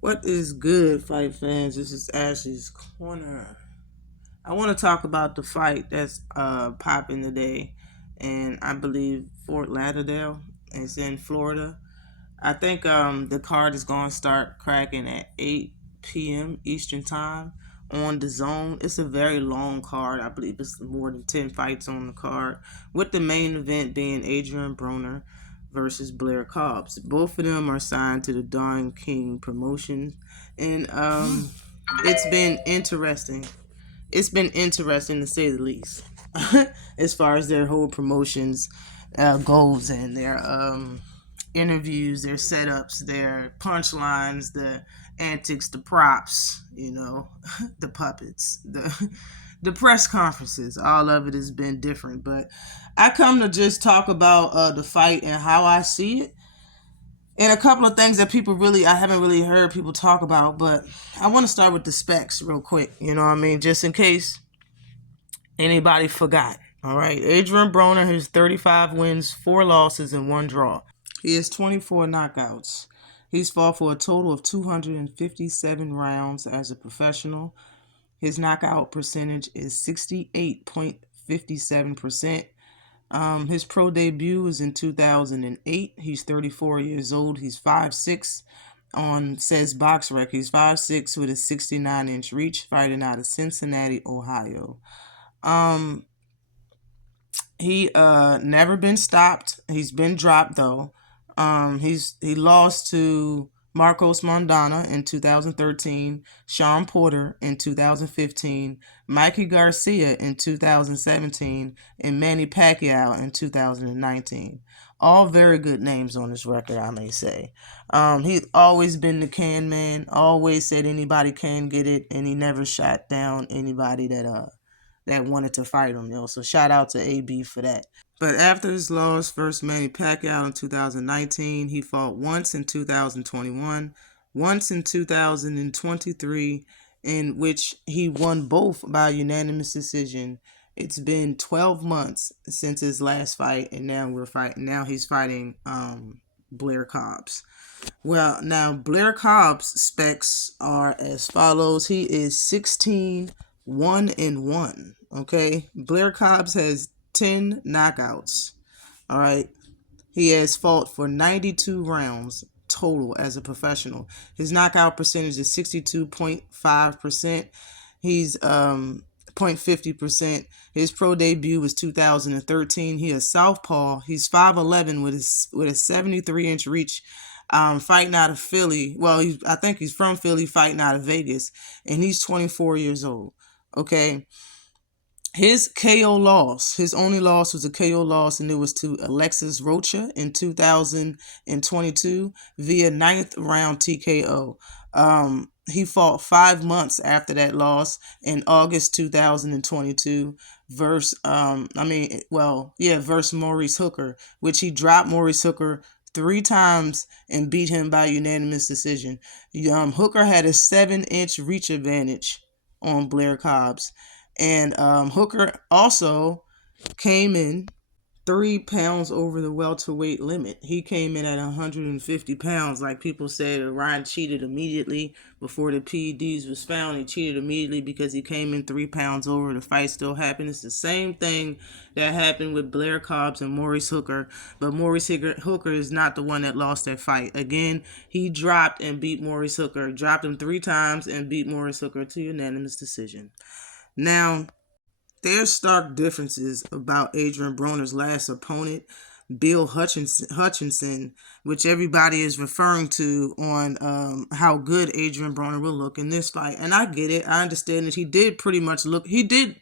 What is good, fight fans? This is Ashley's Corner. I want to talk about the fight that's popping today, and I believe Fort Lauderdale. It's in Florida. I think the card is going to start cracking at 8 p.m. Eastern Time on the Zone. It's a very long card. I believe it's more than 10 fights on the card, with the main event being Adrien Broner versus Blair Cobbs. Both of them are signed to the Don King Promotions, and it's been interesting. It's been interesting to say the least, as far as their whole promotions goes and their interviews, their setups, their punchlines, the antics, the props, the puppets, the press conferences. All of it has been different, but I come to just talk about the fight and how I see it, and a couple of things that I haven't really heard people talk about. But I want to start with the specs real quick. You know what I mean, just in case anybody forgot. All right, Adrien Broner has 35 wins, 4 losses, and 1 draw. He has 24 knockouts. He's fought for a total of 257 rounds as a professional. His knockout percentage is 68.57%. His pro debut was in 2008. He's 34 years old. He's 5'6". On says Box Rec, he's 5'6" with a 69-inch reach, fighting out of Cincinnati, Ohio. He never been stopped. He's been dropped though. He lost to Marcos Mondana in 2013, Sean Porter in 2015, Mikey Garcia in 2017, and Manny Pacquiao in 2019. All very good names on this record, I may say. He's always been the can man, always said anybody can get it, and he never shot down anybody that wanted to fight him. So shout out to AB for that. But after his loss versus Manny Pacquiao in 2019, he fought once in 2021, once in 2023, in which he won both by unanimous decision. It's been 12 months since his last fight, and now he's fighting Blair Cobbs. Well, now Blair Cobbs' specs are as follows. He is 16 1-1. Okay, Blair Cobbs has 10 knockouts. All right, he has fought for 92 rounds total as a professional. His knockout percentage is 62.5%. He's 0.50%. His pro debut was 2013. He is southpaw. He's 5'11" with a 73-inch reach. Fighting out of Philly. Well, I think he's from Philly, fighting out of Vegas, and he's 24 years old. Okay. His KO loss, his only loss was a KO loss, and it was to Alexis Rocha in 2022 via 9th round TKO. He fought 5 months after that loss in August 2022 versus Maurice Hooker, which he dropped Maurice Hooker 3 times and beat him by unanimous decision. Hooker had a 7-inch reach advantage on Blair Cobbs. And Hooker also came in 3 pounds over the welterweight limit. He came in at 150 pounds. Like people said, Ryan cheated immediately before the PEDs was found. He cheated immediately because he came in 3 pounds over. The fight still happened. It's the same thing that happened with Blair Cobbs and Maurice Hooker. But Maurice Hooker is not the one that lost that fight. Again, he dropped and beat Maurice Hooker. Dropped him 3 times and beat Maurice Hooker to unanimous decision. Now, there's stark differences about Adrien Broner's last opponent, Bill Hutchinson, which everybody is referring to on how good Adrien Broner will look in this fight. And I get it. I understand that he did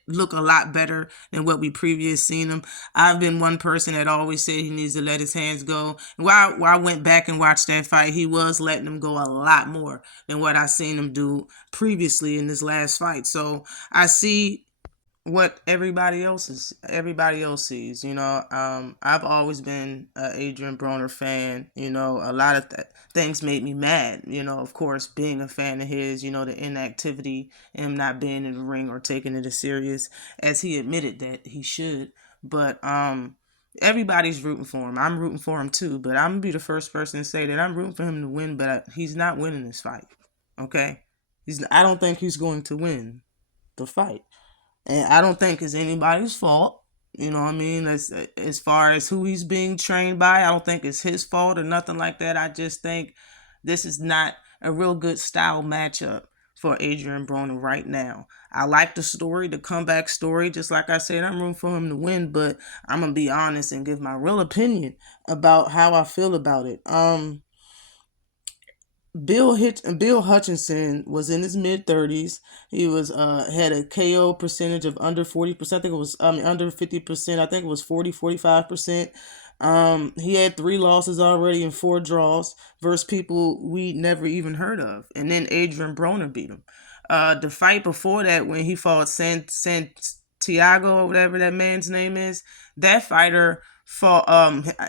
look a lot better than what we previously seen him. I've been one person that always said he needs to let his hands go. While I went back and watched that fight, he was letting them go a lot more than what I seen him do previously in this last fight. So I see what everybody else sees. I've always been an Adrien Broner fan. A lot of things made me mad. Of course, being a fan of his, the inactivity, him not being in the ring or taking it as serious as he admitted that he should. But everybody's rooting for him. I'm rooting for him too, but I'm gonna be the first person to say that I'm rooting for him to win, but he's not winning this fight. Okay, I don't think he's going to win the fight, and I don't think it's anybody's fault. You know what I mean? As far as who he's being trained by, I don't think it's his fault or nothing like that. I just think this is not a real good style matchup for Adrien Broner right now. I like the story, the comeback story. Just like I said, I'm rooting for him to win, but I'm gonna be honest and give my real opinion about how I feel about it. Bill Hutchinson was in his mid 30s. He was had a KO percentage of under 40%. I think it was under 50%. I think it was 40-45%. He had 3 losses already and 4 draws versus people we never even heard of. And then Adrien Broner beat him. The fight before that, when he fought Santiago or whatever that man's name is, that fighter fought.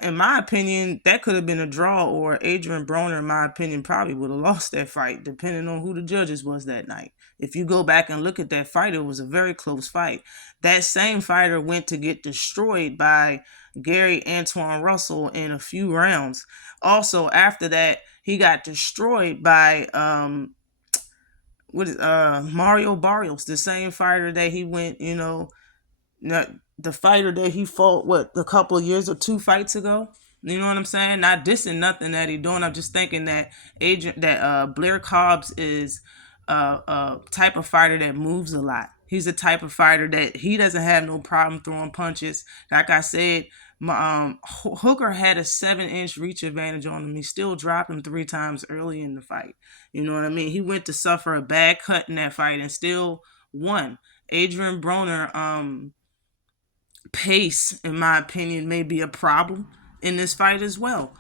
In my opinion, that could have been a draw, or Adrien Broner, in my opinion, probably would have lost that fight, depending on who the judges was that night. If you go back and look at that fight, it was a very close fight. That same fighter went to get destroyed by Gary Antoine Russell in a few rounds. Also, after that, he got destroyed by Mario Barrios, the same fighter that he went, the fighter that he fought a couple of years or 2 fights ago. You know what I'm saying? Not dissing nothing that he doing. I'm just thinking that Blair Cobbs is a type of fighter that moves a lot. He's a type of fighter that he doesn't have no problem throwing punches. Like I said, Hooker had a 7-inch reach advantage on him. He still dropped him 3 times early in the fight. You know what I mean? He went to suffer a bad cut in that fight and still won. Adrien Broner, pace, in my opinion, may be a problem in this fight as well.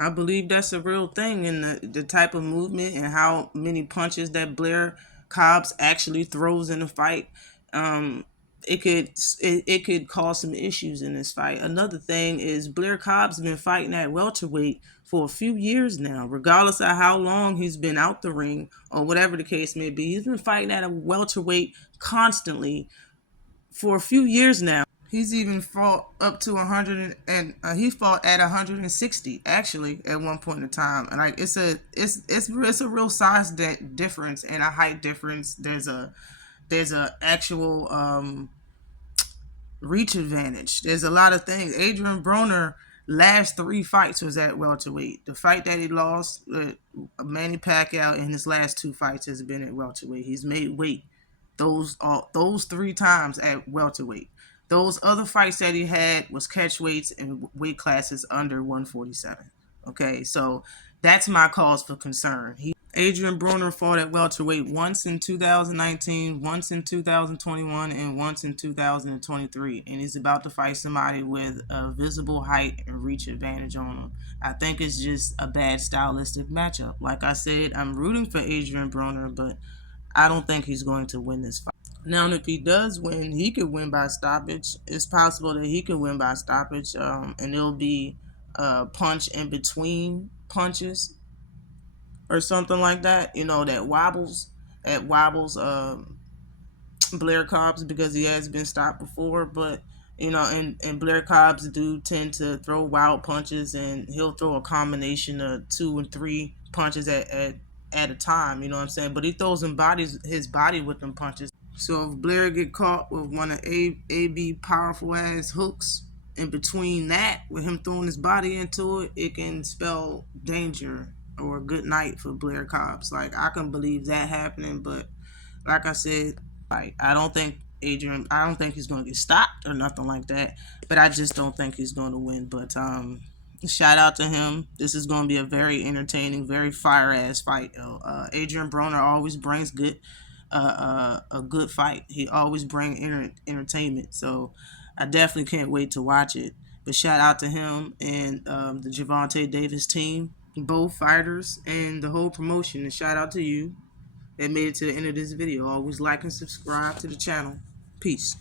I believe that's a real thing in the type of movement and how many punches that Blair Cobbs actually throws in a fight. It could cause some issues in this fight. Another thing is Blair Cobbs has been fighting at welterweight for a few years now, regardless of how long he's been out the ring or whatever the case may be. He's been fighting at a welterweight constantly for a few years now. He's even fought up to 100 and he fought at 160 actually at one point in time. And like it's a real size difference and a height difference. There's a actual reach advantage. There's a lot of things. Adrien Broner last 3 fights was at welterweight. The fight that he lost, Manny Pacquiao, in his last 2 fights has been at welterweight. He's made weight those 3 times at welterweight. Those other fights that he had was catch weights and weight classes under 147. Okay, so that's my cause for concern. Adrien Broner fought at welterweight once in 2019, once in 2021, and once in 2023. And he's about to fight somebody with a visible height and reach advantage on him. I think it's just a bad stylistic matchup. Like I said, I'm rooting for Adrien Broner, but I don't think he's going to win this fight. Now, if he does win, he could win by stoppage. It's possible that he could win by stoppage, and it'll be a punch in between punches or something like that. That wobbles Blair Cobbs because he has been stopped before. But and Blair Cobbs do tend to throw wild punches, and he'll throw a combination of 2 and 3 punches at a time. You know what I'm saying? But he throws his body with them punches. So if Blair get caught with one of AB powerful ass hooks in between that, with him throwing his body into it, it can spell danger or a good night for Blair Cobbs. Like, I can believe that happening, but like I said, I don't think he's going to get stopped or nothing like that, but I just don't think he's going to win. But shout out to him. This is going to be a very entertaining, very fire ass fight. Adrien Broner always brings a good fight. He always brings entertainment. So I definitely can't wait to watch it. But shout out to him and the Gervonta Davis team, both fighters, and the whole promotion. And shout out to you that made it to the end of this video. Always like and subscribe to the channel. Peace.